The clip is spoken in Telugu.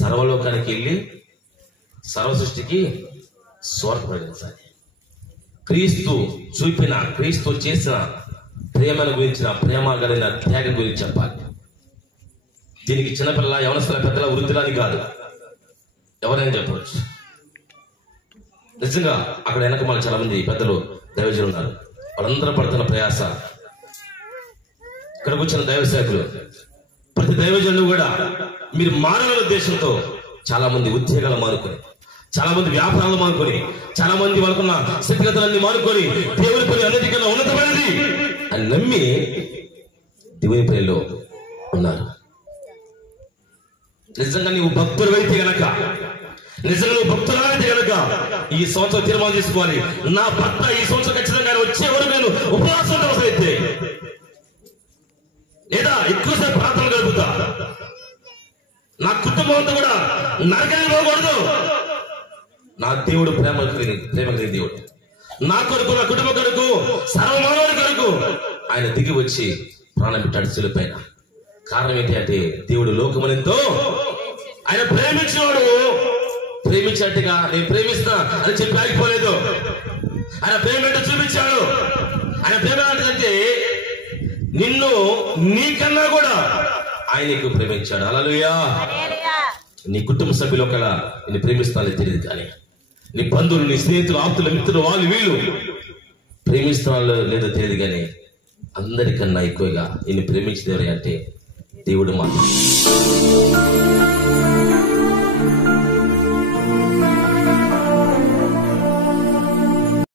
సర్వలోకానికి వెళ్ళి సర్వ సృష్టికి స్వార్థ ప్రకటించాలి. క్రీస్తు చూపిన, క్రీస్తు చేసిన ప్రేమను గురించిన, ప్రేమ కలిగిన త్యాగం గురించి చెప్పాలి. దీనికి చిన్నపిల్ల, యవనస్తుల, పెద్దల, వృద్ధులని కాదు, ఎవరైనా చెప్పవచ్చు. నిజంగా అక్కడ వెనక మన చాలా మంది పెద్దలు దైవజనులు ఉన్నారు. వాళ్ళందరూ పడుతున్న ప్రయాస, ఇక్కడికి వచ్చిన దైవ సేవకులు, ప్రతి దైవజనులు కూడా మీరు మారాల ఉద్దేశంతో చాలా మంది ఉద్యోగాలు మానుకొని, చాలా మంది వ్యాపారాలు మానుకొని, చాలా మంది వాళ్ళకున్న స్థితిగతులన్నీ మానుకొని దేవుని పని అన్నిటికన్నా ఉన్నతమైనది అని నమ్మి దేవుని పనిలో ఉన్నారు. నిజంగా నీవు భక్తులు అయితే గనక, నిజంగా నువ్వు భక్తులైతే గనక ఈ సంవత్సరం తీర్మానం చేసుకోవాలి. నా భర్త ఈ సంవత్సరం ఖచ్చితంగా వచ్చే వరకు నేను ఉపవాసం ఉండవలసి అయితే, లేదా ఎక్కువసేపు ప్రార్థన గడుపుతా, నా కుటుంబం అంతా కూడా నరకానికి పోకూడదు. నా దేవుడు ప్రేమ కలిగిన దేవుడు. నా కొరకు, నా కుటుంబం కొరకు, సర్వమానవుడి కొరకు ఆయన దిగి వచ్చి ప్రాణం పెట్టాడు శిలువ పైన. కారణం ఏంటి అంటే దేవుడు లోకమునెంతో ఆయన ప్రేమించేవాడు. ప్రేమించినట్టుగా నేను ప్రేమిస్తా అని చెప్పి ఆగిపోలేదు. ఆయన ప్రేమ ఏంటో చూపించాడు. ఆయన ప్రేమ ఏంటంటే నిన్ను నీకన్నా కూడా ఆయన నీకు ప్రేమించాడు. హల్లెలూయా. నీ కుటుంబ సభ్యులు ఒకలా నిన్ను ప్రేమిస్తానని తెలియదు, కానీ నీ బంధువులు, నీ స్నేహితులు, ఆప్తులు, మిత్రులు, వాళ్ళు వీళ్ళు ప్రేమిస్తానో లేదో తెలియదు, కానీ అందరికన్నా ఎక్కువగా నిన్ను ప్రేమించేది ఎవరు అంటే దేవుడు మాత్రం.